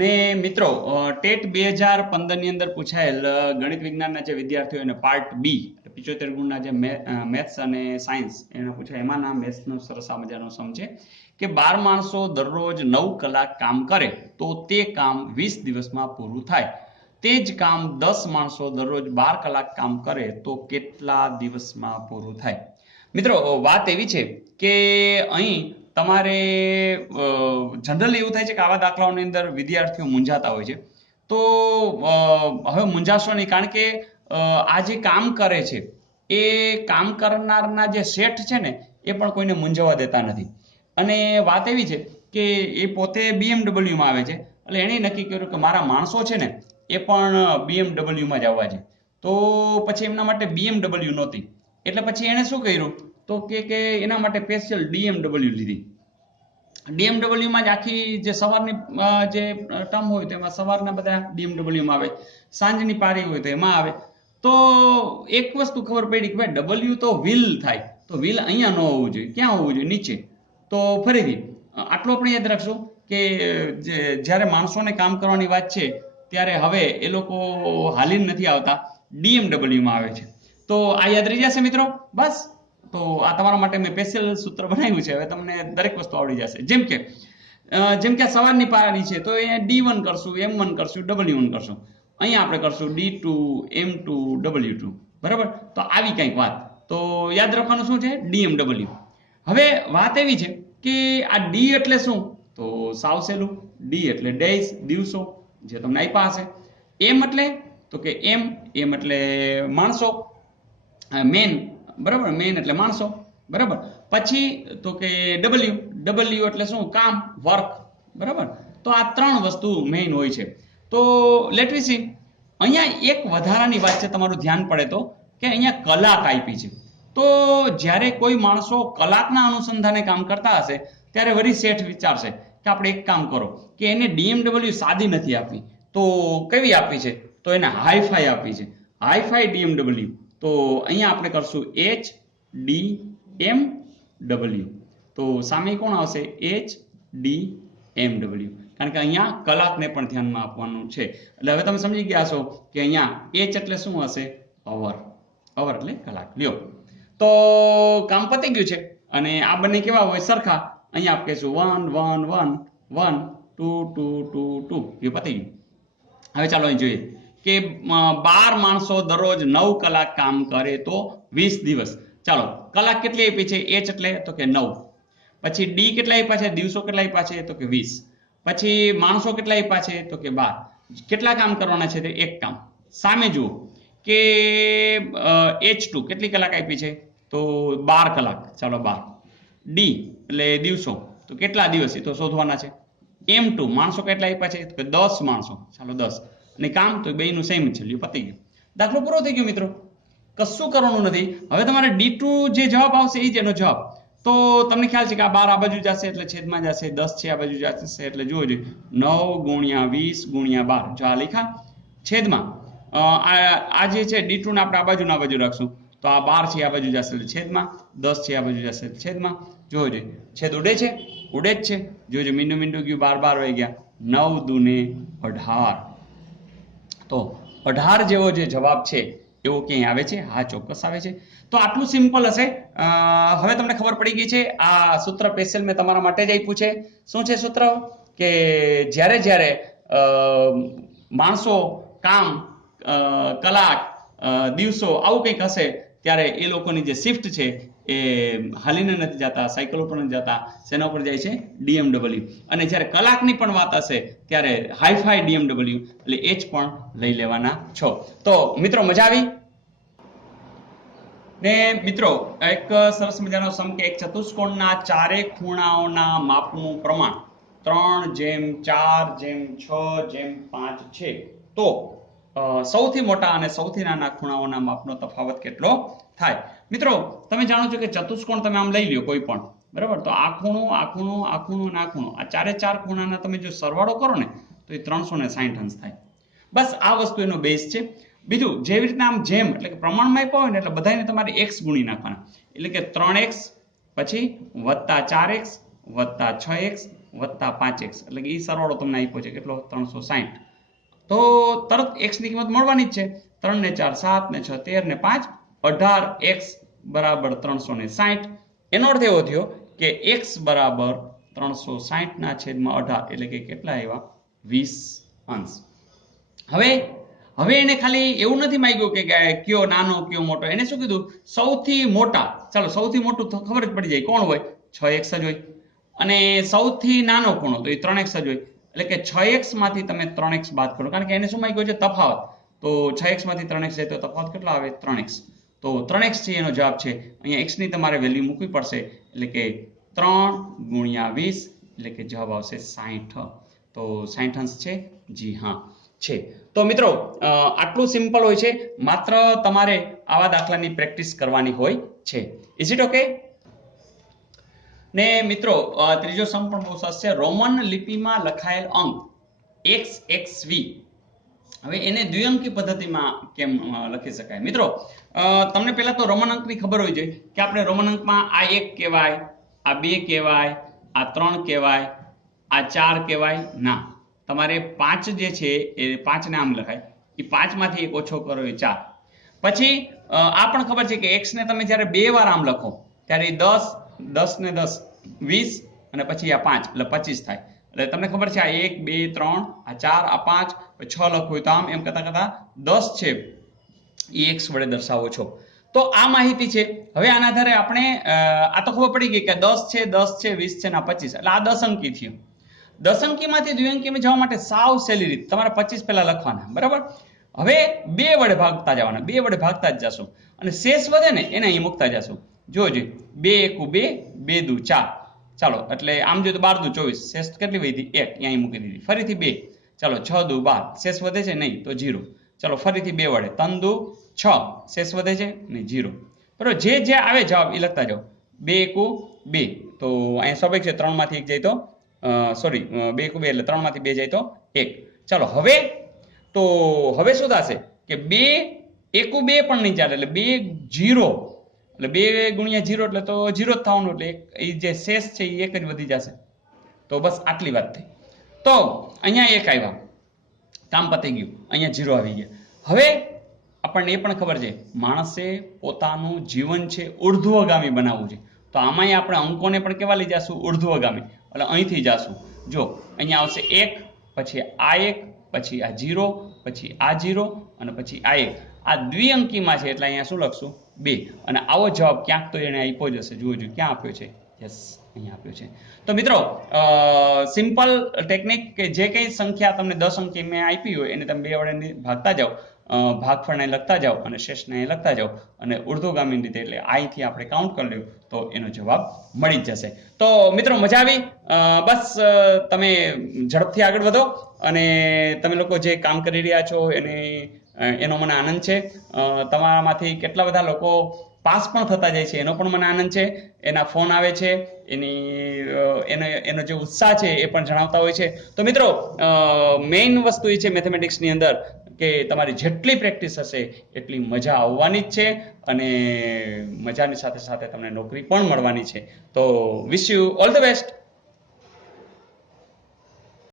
ને મિત્રો ટેટ 2015 ની અંદર પૂછાયેલ ગણિત વિજ્ઞાનના જે વિદ્યાર્થીઓને પાર્ટ બી 75 ગુણના જે મેથ્સ અને સાયન્સ એના પૂછાય એમાંના મેથ્સનો સરસ આ મજાનો સમ છે કે 12 માણસો દરરોજ 9 કલાક કામ કરે તો તે કામ 20 દિવસમાં પૂરું થાય. તે જ કામ 10 માણસો દરરોજ 12 કલાક કામ કરે તો કેટલા દિવસમાં પૂરું થાય? મિત્રો વાત એવી છે કે અહીં તમારે જનરલી એવું થાય છે કે આવા દાખલાઓની અંદર વિદ્યાર્થીઓ મૂંઝાતા હોય છે. તો હવે મૂંઝાશો નહીં, કારણ કે આ જે કામ કરે છે એ કામ કરનારના જે શેઠ છે ને એ પણ કોઈને મૂંઝવવા દેતા નથી. અને વાત એવી છે કે એ પોતે બીએમડબલ્યુમાં આવે છે, એટલે એણે નક્કી કર્યું કે મારા માણસો છે ને એ પણ બીએમડબલ્યુમાં જ આવવા છે. તો પછી એમના માટે બીએમડબલ્યુ નહોતી, એટલે પછી એણે શું કર્યું તો કે એના માટે સ્પેશિયલ ડીએમડબલ્યુ લીધી. ડીએમડબલ્યુમાં જ આખી જે સવારની જે ટર્મ હોય તો એમાં સવારના બધા ડીએમડબલ્યુમાં આવે, સાંજની પારી હોય તો એમાં આવે. તો એક વસ્તુ ખબર પડી કે ભાઈ ડબલ્યુ તો વ્હીલ થાય, તો વ્હીલ અહીંયા ન હોવું જોઈએ, ક્યાં હોવું જોઈએ? નીચે. તો ફરીથી આટલું આપણે યાદ રાખશું કે જ્યારે માણસોને કામ કરવાની વાત છે ત્યારે હવે એ લોકો હાલીને નથી આવતા, ડીએમડબલ્યુમાં આવે છે. તો આ યાદ રહી જશે મિત્રો. બસ, તો આ તમારા માટે મેં સ્પેશિયલ સૂત્ર બનાવ્યું છે, હવે તમને દરેક વસ્તુ આવડી જશે. જેમ કે સવારની પારી છે તો એ D1 કરશું, M1 કરશું, W1 કરશું. અહીંયા આપણે કરશું D2, M2, W2. બરાબર? તો આવી કંઈક વાત. તો યાદ રાખવાનું શું છે? DMW. હવે વાત એવી છે કે આ ડી એટલે શું? તો સાવ સહેલું, ડી એટલે ડેઝ, દિવસો, જે તમને આપ્યા હશે. એમ એટલે તો કે એમ એટલે માણસો, મેન. બરાબર? મેન એટલે માણસો. બરાબર? પછી તો કે ડબલ્યુ એટલે શું? કામ, વર્ક. બરાબર? તો આ ત્રણ વસ્તુ મેઇન હોય છે. તો લેટ વી સી, અહીંયા એક વધારાની વાત છે, તમારું ધ્યાન પડે તો, કે અહીંયા કલાક આપી છે. તો જ્યારે કોઈ માણસો કલાકના અનુસંધાને કામ કરતા હશે ત્યારે વળી શેઠ વિચારશે કે આપણે એક કામ કરો કે એને ડીએમડબલ્યુ સાદી નથી આપી, તો કેવી આપી છે? તો એને હાઈફાઈ આપી છે, હાઈફાઈ ડીએમડબલ્યુ. તો અહીંયા આપણે કરશું HDMW. તો સામે કોણ આવશે? HDMW, કારણ કે અહીંયા કલાકને પણ ધ્યાનમાં આપવાનું છે. એટલે હવે તમે સમજી ગયા છો કે અહીંયા H એટલે શું હશે? અવર. અવર એટલે કલાક. લ્યો, તો કામ પતી ગયું છે અને આ બંને કેવા હોય? સરખા. અહીંયા આપણે કહીશું 1 1 1 1 2 2 2 2. એ પતી ગયું. હવે ચાલો અહીં જોઈએ કે 12 માણસો દરરોજ 9 કલાક કામ કરે તો 20 દિવસ. ચાલો, કલાક કેટલી આપી છે? H એટલે તો કે 9. પછી ડી કેટલા આપ્યા છે? દિવસો કેટલા આપ્યા છે? તો કે 20. પછી માણસો કેટલા આપ્યા છે? તો કે 12. કેટલા કામ કરવાના છે? તે એક કામ. સામે જુઓ કે H2 કેટલી કલાક આપી છે? તો 12 કલાક. ચાલો 12. ડી એટલે દિવસો, તો કેટલા દિવસ? એ તો શોધવાના છે. M2 માણસો કેટલા આપ્યા છે? તો કે 10 માણસો. ચાલો 10. અને કામ તો બેયનું સેમ છે. લ્યો, પતી ગયું. દાખલો પૂરો થઈ ગયો મિત્રો. કશું કરવાનું નથી. હવે તમારે D2 જે જવાબ આવશે એ જ એનો જવાબ. તો તમને ખ્યાલ છે કે આ 12 આ બાજુ જશે એટલે છેદમાં જશે, 10 છે આ બાજુ જશે એટલે જુઓ જોઈએ 9 ગુણ્યા 20 ગુણ્યા 12. જો આ લખ્યા છેદમાં આ જે છે D2 ને આપણે આ બાજુ રાખશું, તો આ 12 છે આ બાજુ જશે એટલે છેદમાં, 10 છે આ બાજુ જશે એટલે છેદમાં. જોવો જોઈએ છેદ ઉડે છે? ઉડે જ છે. જોજો મીંડું ગયું, 12 વહી ગયા, 9 દુને 18. તો 18 જેવો જે જવાબ છે એવો ક્યાંય આવે છે? હા, ચોક્કસ આવે છે. તો આટલું સિમ્પલ હશે. હવે તમને ખબર પડી ગઈ છે. આ સૂત્ર સ્પેશિયલ મેં તમારા માટે જ આપ્યું છે. શું છે સૂત્ર? કે જ્યારે માણસો, કામ, કલાક, દિવસો આવું કંઈક હશે ત્યારે એ લોકોની જે શિફ્ટ છે એ હાલીને નથી જતા, સાયકલ ઉપર નથી જતા, શેના ઉપર જાય છે? ડીએમડબલ્યુ. અને જ્યારે કલાકની પણ વાત હશે ત્યારે હાઈફાઈ ડીએમડબલ્યુ, એટલે H પણ લઈ લેવાના છો. તો મિત્રો મજા આવી ને? મિત્રો એક સરસ મજાનો સમ કે એક ચતુષ્કોણના ચારે ખૂણાઓના માપનું પ્રમાણ 3:4:6:5 છે. તો સૌથી મોટા અને સૌથી નાના ખૂણાઓના માપનો તફાવત કેટલો થાય? મિત્રો તમે જાણો છો કે ચતુષ્કોણ તમે આમ લઈ લ્યો કોઈ પણ, બરાબર? તો આ ખૂણો, આ ખૂણો, આ ખૂણો અને આ ખૂણો, આ ચારે ચાર ખૂણાના તમે જો સરવાળો કરો ને તો એ 360 અંશ થાય. બસ આ વસ્તુ એનો બેઝ છે. બીજું, જેવી રીતના આમ જેમ એટલે કે પ્રમાણમાં આપ્યા હોય ને એટલે બધાને તમારે x ગુણી નાખવાના, એટલે કે 3x પછી વત્તા 4x વત્તા 6x વત્તા 5x એટલે કે એ સરવાળો તમને આપ્યો છે કેટલો 360. તો તરત x ની કિંમત મળવાની જ છે. 3 ને 4 7 ને 6 13 ને 5 18x બરાબર 360. એનો અર્થ એવો થયો કે x બરાબર 360 ના છેદમાં 18 એટલે કે કેટલા આવ્યા 20 અંશ. હવે એને ખાલી એવું નથી માંગ્યું કે કયો નાનો કયો મોટો, એને શું કીધું સૌથી મોટા. ચાલો સૌથી મોટું તો ખબર જ પડી જાય કોણ હોય 6x જ હોય, અને સૌથી નાનો કોણ તો એ 3x જ હોય. એટલે કે 6x માંથી તમે 3x બાદ કરો, કારણ કે એને શું માંગ્યું છે તફાવત. તો 6x માંથી 3x જાય તો તફાવત કેટલો આવે 3x. તો 3x છે એનો જવાબ છે. અહીંયા x ની તમારે વેલ્યુ મૂકવી પડશે, એટલે કે 3 ગુણ્યા 20 એટલે કે જવાબ આવશે 60. તો 60 અંશ છે, જી હા છે. તો મિત્રો આટલું સિમ્પલ હોય છે, માત્ર તમારે આવા દાખલાની પ્રેક્ટિસ કરવાની હોય છે. Is it okay? ને મિત્રો ત્રીજો સમ પણ બહુ સરસ છે. રોમન લિપિમાં લખાયેલ અંક XXV, હવે એને દ્વિઅંકી પદ્ધતિમાં કેમ લખી શકાય? મિત્રો તમને પહેલા તો રોમન અંકની ખબર હોય છે કે આપણે રોમન અંકમાં આ 1 કહેવાય, આ 2 કહેવાય, આ 3 કહેવાય, આ 4 કહેવાય ના. તમારે 5 જે છે એ 5 ને આમ લખાય, એ 5 માંથી એક ઓછો કરો એ 4. પછી આ પણ ખબર છે કે x ને તમે જ્યારે 2 વાર આમ લખો ત્યારે 10 10 ને 10 20 અને પછી આ 5 એટલે 25 થાય. એટલે તમને ખબર છે આ 1 2 3 આ 4 આ 5 6 લખવું હોય તો આમ એમ કરતા કરતા 10 છે એ x વડે દર્શાવો છો. તો આ માહિતી છે. હવે આના આધારે આપણે આ તો ખબર પડી ગઈ કે 10 છે 10 છે 20 છે ના 25, એટલે આ 10 અંકી થયું. 10 અંકીમાંથી દ્વિઅંકીમાં જવા માટે સાવ સહેલી રીત, તમારે 25 પહેલા લખવાના, બરાબર. હવે 2 વડે ભાગતા જવાના, 2 વડે ભાગતા જ જશું, અને શેષ વધે ને એને અહીં મૂકતા જશું. જોજો 2 એકુ 2 2 દુ 4, ચાલો એટલે આમ જોઈએ તો 12 દુ 24, શેષ કેટલી વધી 1 અહીં મૂકી દીધી. ફરીથી 2, ચાલો 6 દુ 12, શેષ વધે છે નહીં તો 0. ચાલો ફરીથી 2 વડે 3 દુ 6, શેષ વધે છે નહીં 0. બરાબર, જે આવે જવાબ એ લખતા જાઓ. 2 એકુ 2, તો અહીંયા સ્વાભાવિક છે 3 માંથી 1 જાય તો સોરી 2 એકુ 2 એટલે 3 માંથી 2 જાય તો 1. ચાલો હવે શું થશે કે 2 એકુ 2 પણ નહીં ચાલે, એટલે 2 0, એટલે 2 ગુણ્યા 0 એટલે તો 0 જ થવાનું, એટલે એ જે શેષ છે એ 1 જ વધી જશે. તો બસ આટલી વાત થઈ. તો અહીંયા 1 આવ્યા, કામ પતી ગયું, અહીંયા 0 આવી ગયા. હવે આપણને એ પણ ખબર છે માણસે પોતાનું જીવન છે ઉર્ધ્વગામી બનાવવું છે. તો આમાંય આપણે અંકોને પણ કેવા લઈ જશું ઉર્ધ્વગામી, એટલે અહીંથી જશું. જો અહીંયા આવશે 1, પછી આ 1, પછી આ 0, પછી આ 0 અને પછી આ 1. આ દ્વિઅંકીમાં છે એટલે અહીંયા શું લખશું 2. અને આવો જવાબ ક્યાંક તો એને આપ્યો જ હશે. જુઓ ક્યાં આપ્યો છે? યસ, અહીંયા આપ્યો છે. તો મિત્રો સિમ્પલ ટેકનિક કે જે કંઈ સંખ્યા તમને 10 અંકી મેં આપી હોય એને તમે 2 વડે ભાગતા જાઓ, ભાગફળને લખતા જાઓ અને શેષને લખતા જાઓ, અને ઉર્ધ્વગામી રીતે એટલે અહીંથી આપણે કાઉન્ટ કરી લઈએ તો એનો જવાબ મળી જ જશે. તો મિત્રો મજા આવી? બસ તમે ઝડપથી આગળ વધો, અને તમે લોકો જે કામ કરી રહ્યા છો એનો મને આનંદ છે. તમારામાંથી કેટલા બધા લોકો પાસ પણ થતા જાય છે એનો પણ મને આનંદ છે. એના ફોન આવે છે, એનો જે ઉત્સાહ છે એ પણ જણાવતા હોય છે. તો મિત્રો મેઇન વસ્તુ એ છે મેથેમેટિક્સની અંદર કે તમારી જેટલી પ્રેક્ટિસ હશે એટલી મજા આવવાની જ છે, અને મજાની સાથે સાથે તમને નોકરી પણ મળવાની છે. તો wish you all the best.